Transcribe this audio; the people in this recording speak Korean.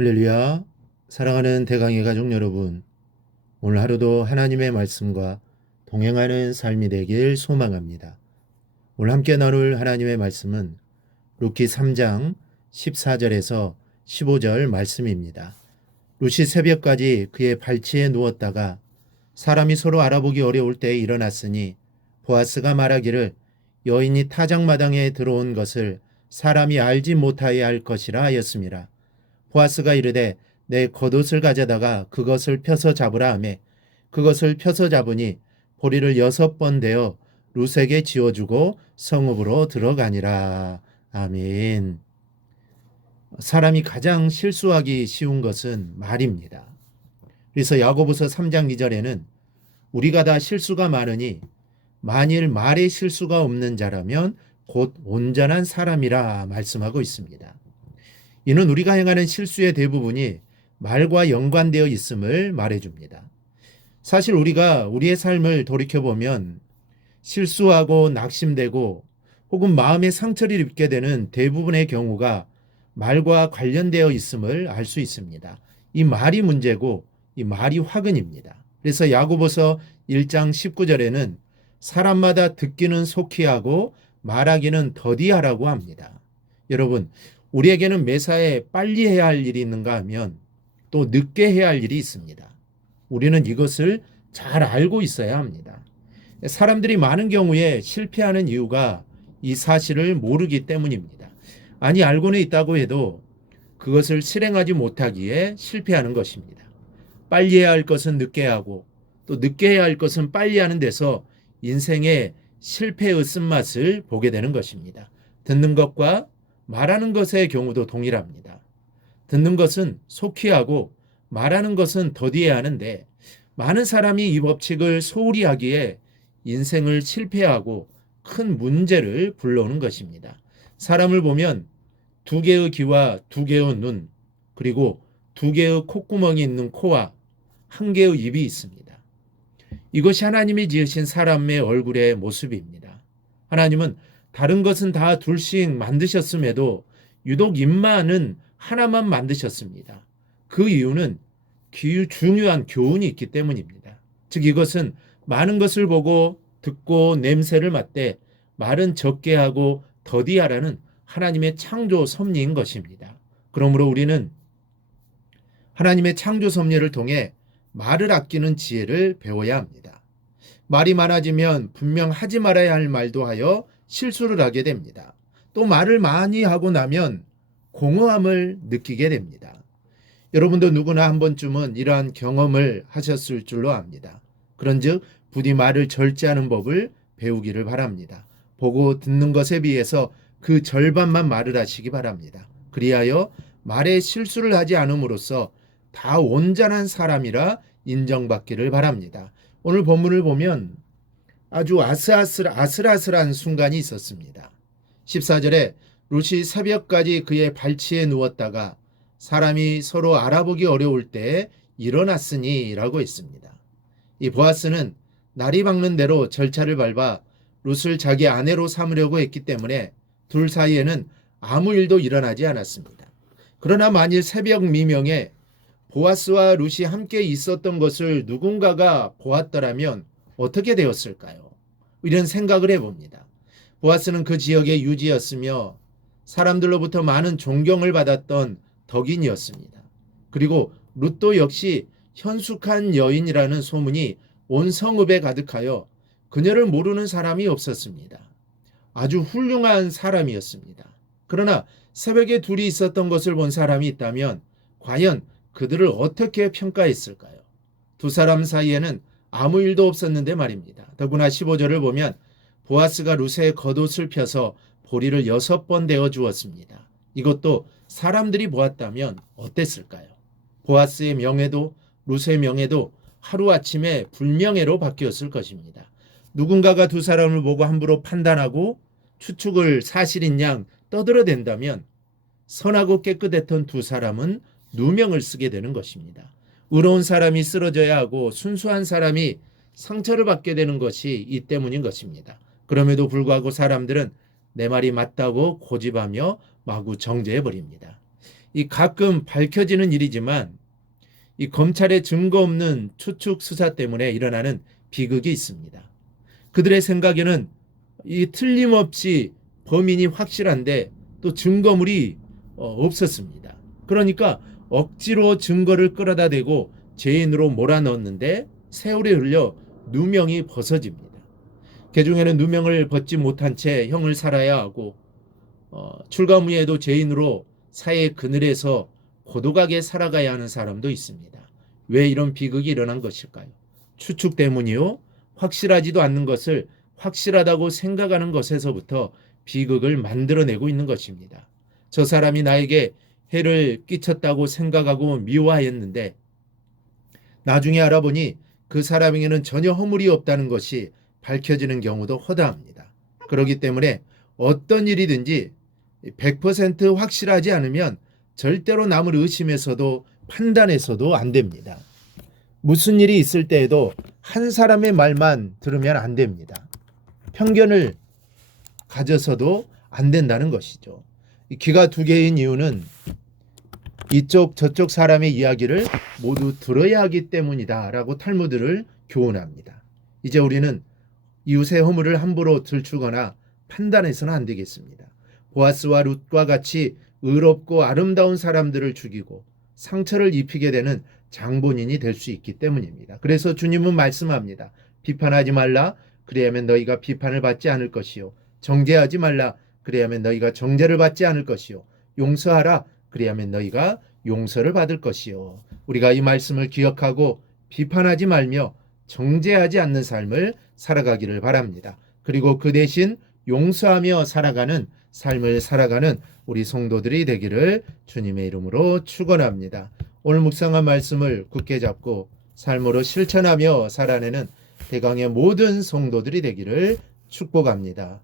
할렐루야. 사랑하는 대강의 가족 여러분, 오늘 하루도 하나님의 말씀과 동행하는 삶이 되길 소망합니다. 오늘 함께 나눌 하나님의 말씀은 루키 3장 14절에서 15절 말씀입니다. 룻이 새벽까지 그의 발치에 누웠다가 사람이 서로 알아보기 어려울 때에 일어났으니 보아스가 말하기를 여인이 타작마당에 들어온 것을 사람이 알지 못하여 할 것이라 하였습니다. 보아스가 이르되 내 겉옷을 가져다가 그것을 펴서 잡으라 하매 그것을 펴서 잡으니 보리를 6번 대어 룻에게 지어주고 성읍으로 들어가니라. 아멘. 사람이 가장 실수하기 쉬운 것은 말입니다. 그래서 야고보서 3장 2절에는 우리가 다 실수가 많으니 만일 말에 실수가 없는 자라면 곧 온전한 사람이라 말씀하고 있습니다. 이는 우리가 행하는 실수의 대부분이 말과 연관되어 있음을 말해줍니다. 사실 우리가 우리의 삶을 돌이켜보면 실수하고 낙심되고 혹은 마음의 상처를 입게 되는 대부분의 경우가 말과 관련되어 있음을 알 수 있습니다. 이 말이 문제고 이 말이 화근입니다. 그래서 야고보서 1장 19절에는 사람마다 듣기는 속히 하고 말하기는 더디하라고 합니다. 여러분, 우리에게는 매사에 빨리 해야 할 일이 있는가 하면 또 늦게 해야 할 일이 있습니다. 우리는 이것을 잘 알고 있어야 합니다. 사람들이 많은 경우에 실패하는 이유가 이 사실을 모르기 때문입니다. 아니, 알고는 있다고 해도 그것을 실행하지 못하기에 실패하는 것입니다. 빨리 해야 할 것은 늦게 하고 또 늦게 해야 할 것은 빨리 하는 데서 인생의 실패의 쓴맛을 보게 되는 것입니다. 듣는 것과 말하는 것의 경우도 동일합니다. 듣는 것은 속히 하고 말하는 것은 더디해야 하는데 많은 사람이 이 법칙을 소홀히 하기에 인생을 실패하고 큰 문제를 불러오는 것입니다. 사람을 보면 2개의 귀와 2개의 눈, 그리고 2개의 콧구멍이 있는 코와 1개의 입이 있습니다. 이것이 하나님이 지으신 사람의 얼굴의 모습입니다. 하나님은 다른 것은 다 둘씩 만드셨음에도 유독 입만은 하나만 만드셨습니다. 그 이유는 중요한 교훈이 있기 때문입니다. 즉 이것은 많은 것을 보고 듣고 냄새를 맡되 말은 적게 하고 더디하라는 하나님의 창조 섭리인 것입니다. 그러므로 우리는 하나님의 창조 섭리를 통해 말을 아끼는 지혜를 배워야 합니다. 말이 많아지면 분명 하지 말아야 할 말도 하여 실수를 하게 됩니다. 또 말을 많이 하고 나면 공허함을 느끼게 됩니다. 여러분도 누구나 한 번쯤은 이러한 경험을 하셨을 줄로 압니다. 그런즉 부디 말을 절제하는 법을 배우기를 바랍니다. 보고 듣는 것에 비해서 그 절반만 말을 하시기 바랍니다. 그리하여 말에 실수를 하지 않음으로써 다 온전한 사람이라 인정받기를 바랍니다. 오늘 본문을 보면 아주 아슬아슬한 순간이 있었습니다. 14절에 룻이 새벽까지 그의 발치에 누웠다가 사람이 서로 알아보기 어려울 때에 일어났으니 라고 했습니다. 이 보아스는 날이 밝는 대로 절차를 밟아 룻을 자기 아내로 삼으려고 했기 때문에 둘 사이에는 아무 일도 일어나지 않았습니다. 그러나 만일 새벽 미명에 보아스와 룻이 함께 있었던 것을 누군가가 보았더라면 어떻게 되었을까요? 이런 생각을 해봅니다. 보아스는 그 지역의 유지였으며 사람들로부터 많은 존경을 받았던 덕인이었습니다. 그리고 룻도 역시 현숙한 여인이라는 소문이 온 성읍에 가득하여 그녀를 모르는 사람이 없었습니다. 아주 훌륭한 사람이었습니다. 그러나 새벽에 둘이 있었던 것을 본 사람이 있다면 과연 그들을 어떻게 평가했을까요? 두 사람 사이에는 아무 일도 없었는데 말입니다. 더구나 15절을 보면 보아스가 룻의 겉옷을 펴서 보리를 6번 대어 주었습니다. 이것도 사람들이 보았다면 어땠을까요? 보아스의 명예도 룻의 명예도 하루아침에 불명예로 바뀌었을 것입니다. 누군가가 두 사람을 보고 함부로 판단하고 추측을 사실인 양 떠들어댄다면 선하고 깨끗했던 두 사람은 누명을 쓰게 되는 것입니다. 의로운 사람이 쓰러져야 하고 순수한 사람이 상처를 받게 되는 것이 이 때문인 것입니다. 그럼에도 불구하고 사람들은 내 말이 맞다고 고집하며 마구 정죄해버립니다. 이 가끔 밝혀지는 일이지만 이 검찰의 증거 없는 추측 수사 때문에 일어나는 비극이 있습니다. 그들의 생각에는 이 틀림없이 범인이 확실한데 또 증거물이 없었습니다. 그러니까 억지로 증거를 끌어다 대고 죄인으로 몰아넣었는데 세월이 흘려 누명이 벗어집니다. 개중에는 누명을 벗지 못한 채 형을 살아야 하고 출감 후에도 죄인으로 사회 그늘에서 고독하게 살아가야 하는 사람도 있습니다. 왜 이런 비극이 일어난 것일까요? 추측 때문이요. 확실하지도 않는 것을 확실하다고 생각하는 것에서부터 비극을 만들어내고 있는 것입니다. 저 사람이 나에게 해를 끼쳤다고 생각하고 미워하였는데 나중에 알아보니 그 사람에게는 전혀 허물이 없다는 것이 밝혀지는 경우도 허다합니다. 그렇기 때문에 어떤 일이든지 100% 확실하지 않으면 절대로 남을 의심해서도 판단해서도 안 됩니다. 무슨 일이 있을 때에도 한 사람의 말만 들으면 안 됩니다. 편견을 가져서도 안 된다는 것이죠. 귀가 두 개인 이유는 이쪽 저쪽 사람의 이야기를 모두 들어야 하기 때문이다 라고 탈무드를 교훈합니다. 이제 우리는 이웃의 허물을 함부로 들추거나 판단해서는 안 되겠습니다. 보아스와 룻과 같이 의롭고 아름다운 사람들을 죽이고 상처를 입히게 되는 장본인이 될 수 있기 때문입니다. 그래서 주님은 말씀합니다. 비판하지 말라. 그래야면 너희가 비판을 받지 않을 것이요. 정죄하지 말라. 그래야면 너희가 정죄를 받지 않을 것이요. 용서하라. 그래야면 너희가 용서를 받을 것이요. 우리가 이 말씀을 기억하고 비판하지 말며 정죄하지 않는 삶을 살아가기를 바랍니다. 그리고 그 대신 용서하며 살아가는 삶을 살아가는 우리 성도들이 되기를 주님의 이름으로 축원합니다. 오늘 묵상한 말씀을 굳게 잡고 삶으로 실천하며 살아내는 대강의 모든 성도들이 되기를 축복합니다.